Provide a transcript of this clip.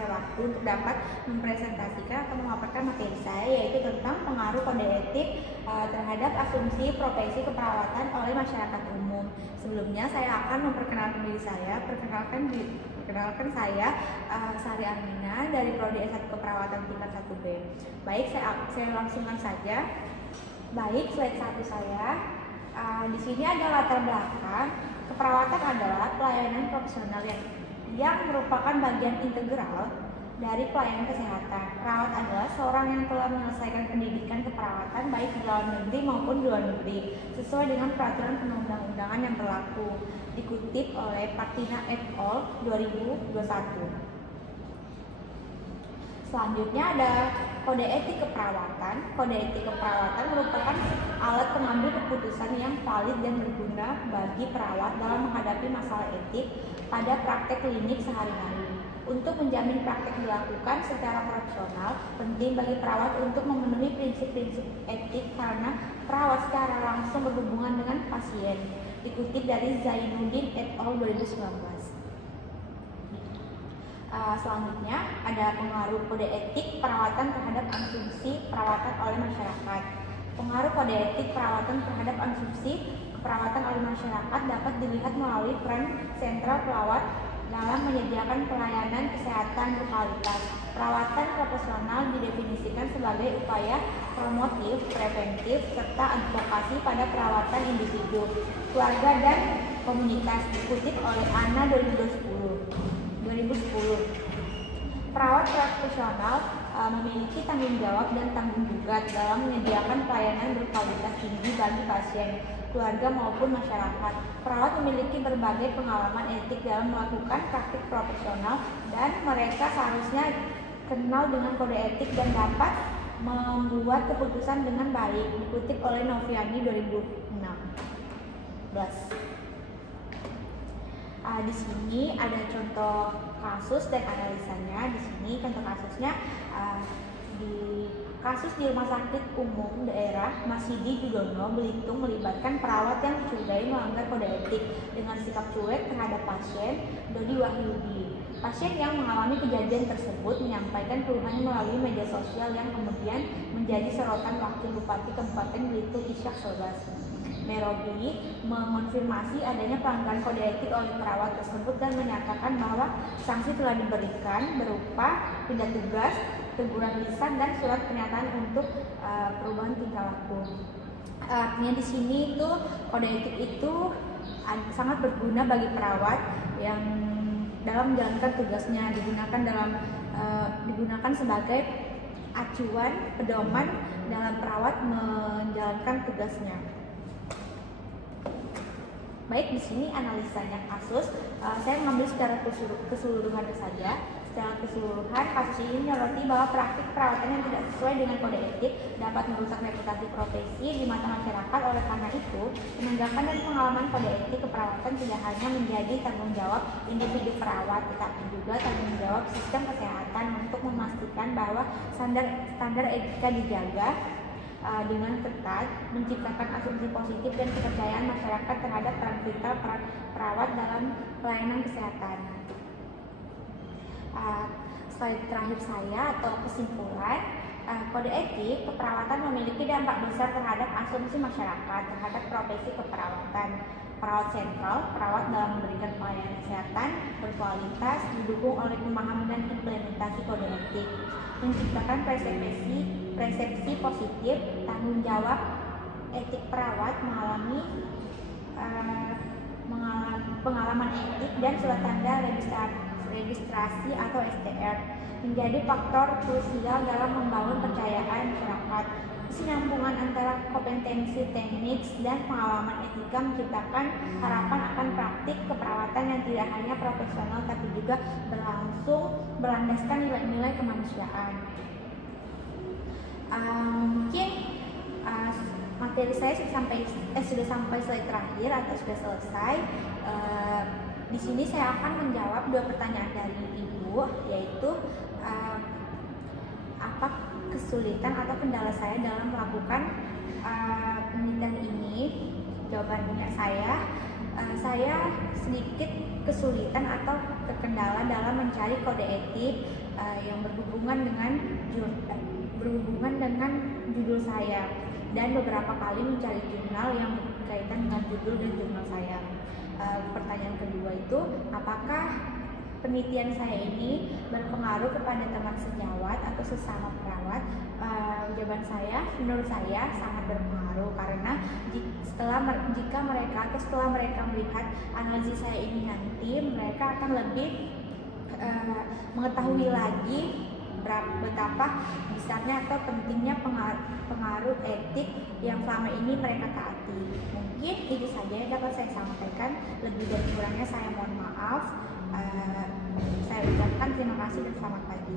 saya waktu untuk dapat mempresentasikan atau memaparkan materi saya, yaitu tentang pengaruh kode etik terhadap asumsi profesi keperawatan oleh masyarakat umum. Sebelumnya saya akan memperkenalkan diri saya. Perkenalkan saya Sari Armina dari Prodi S1 Keperawatan tingkat 1B. Baik, saya langsungkan saja. Baik, slide 1 saya. Di sini ada latar belakang. Keperawatan adalah pelayanan profesional yang merupakan bagian integral dari pelayanan kesehatan. Perawat adalah seorang yang telah menyelesaikan pendidikan keperawatan baik di dalam negeri maupun di luar negeri sesuai dengan peraturan perundang-undangan yang berlaku. Dikutip oleh Patina et al. 2021. Selanjutnya ada kode etik keperawatan. Kode etik keperawatan merupakan alat pengambil keputusan yang valid dan berguna bagi perawat dalam menghadapi masalah etik pada praktek klinik sehari-hari. Untuk menjamin praktek dilakukan secara profesional, penting bagi perawat untuk memenuhi prinsip-prinsip etik karena perawat secara langsung berhubungan dengan pasien. Dikutip dari Zainuddin et al. 2019. Selanjutnya ada pengaruh kode etik perawatan terhadap asumsi perawatan oleh masyarakat. Pengaruh kode etik perawatan terhadap asumsi keperawatan oleh masyarakat dapat dilihat melalui peran sentral perawat dalam menyediakan pelayanan kesehatan berkualitas. Perawatan profesional didefinisikan sebagai upaya promotif, preventif, serta advokasi pada perawatan individu, keluarga, dan komunitas. Dikutip oleh Anna 2010. Perawat profesional memiliki tanggung jawab dan tanggung jawab dalam menyediakan pelayanan berkualitas tinggi bagi pasien, keluarga maupun masyarakat. Perawat memiliki berbagai pengalaman etik dalam melakukan praktik profesional dan mereka seharusnya kenal dengan kode etik dan dapat membuat keputusan dengan baik. Dikutip oleh Noviani 2016. Di sini ada contoh kasus dan analisanya. Di sini contoh kasusnya di kasus di Rumah Sakit Umum Daerah Masidi Judono, Belitung melibatkan perawat yang dicurigai melanggar kode etik dengan sikap cuek terhadap pasien Dodi Wahyudi. Pasien yang mengalami kejadian tersebut menyampaikan keluhannya melalui media sosial yang kemudian menjadi sorotan Wakil Bupati Kabupaten Belitung Ishak Sobas. Merobi mengonfirmasi adanya pelanggaran kode etik oleh perawat tersebut dan menyatakan bahwa sanksi telah diberikan berupa pindah tugas, teguran lisan, dan surat pernyataan untuk perubahan tingkah laku. Artinya di sini itu kode etik itu sangat berguna bagi perawat yang dalam menjalankan tugasnya, digunakan sebagai acuan pedoman dalam perawat menjalankan tugasnya. Baik, di sini analisanya kasus. Saya mengambil secara keseluruhan saja. Secara keseluruhan, kasus ini menyoroti bahwa praktik perawatan yang tidak sesuai dengan kode etik dapat merusak reputasi profesi di mata masyarakat. Oleh karena itu, penegakan dan pengalaman kode etik keperawatan tidak hanya menjadi tanggung jawab individu perawat, tetapi juga tanggung jawab sistem kesehatan untuk memastikan bahwa standar etika dijaga dengan ketat, menciptakan asumsi positif dan kepercayaan masyarakat terhadap peran vital perawat dalam pelayanan kesehatan. Slide terakhir saya atau kesimpulan, kode etik keperawatan memiliki dampak besar terhadap asumsi masyarakat terhadap profesi keperawatan. Perawat sentral, perawat dalam memberikan pelayanan kesehatan berkualitas didukung oleh pemahaman dan implementasi kode etik, menciptakan persepsi positif, tanggung jawab etik perawat mengalami pengalaman etik dan surat tanda registrasi atau STR menjadi faktor krusial dalam membangun kepercayaan masyarakat. Kesinambungan antara kompetensi teknis dan pengalaman etika menciptakan harapan akan praktik keperawatan yang tidak hanya profesional tapi juga berlandaskan nilai-nilai kemanusiaan. Mungkin materi saya sudah sampai slide terakhir atau sudah selesai. Di sini saya akan menjawab 2 pertanyaan dari Ibu, yaitu apa kesulitan atau kendala saya dalam melakukan penelitian ini. Jawabannya saya saya sedikit kesulitan atau terkendala dalam mencari kode etik yang berhubungan dengan judul saya, dan beberapa kali mencari jurnal yang berkaitan dengan judul dan jurnal saya. Pertanyaan kedua itu, apakah penelitian saya ini berpengaruh kepada teman sejawat atau sesama perawat? Jawaban saya, menurut saya sangat berpengaruh, karena setelah mereka melihat analisis saya ini nanti, mereka akan lebih mengetahui lagi betapa besarnya atau pentingnya pengaruh etik yang selama ini mereka taati. Mungkin itu saja yang dapat saya sampaikan. Lebih dan kurangnya saya mohon maaf. Saya ucapkan terima kasih dan selamat pagi.